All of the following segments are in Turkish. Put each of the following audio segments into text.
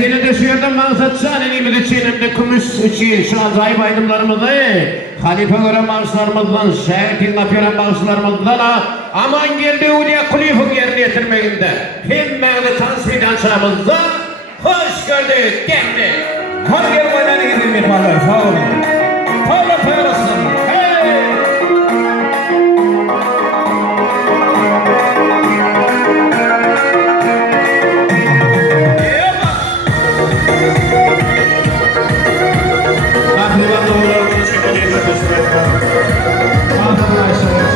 Seni de şu yerden mansatsan elimizi çiğnemde kumuş için şu acayip aydınlarımızı Halife göre maaşlarımızdan, şehrin yapıyorum maaşlarımızdan aman geldi Uliya Kulif'in yerine getirmeyinde himmeğini tansmiden çağımızda hoş gördük geldi. Hadi gel bana iyi mihmanlar sağ olun. Tavla koyarasın. Hey! Ahlivan doğrularını çekeceğiz kısmetler. Ahlivan aşağıya.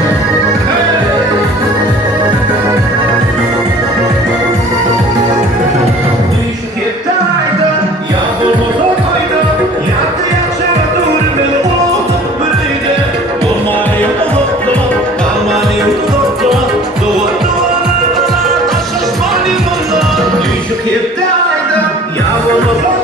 Yavrum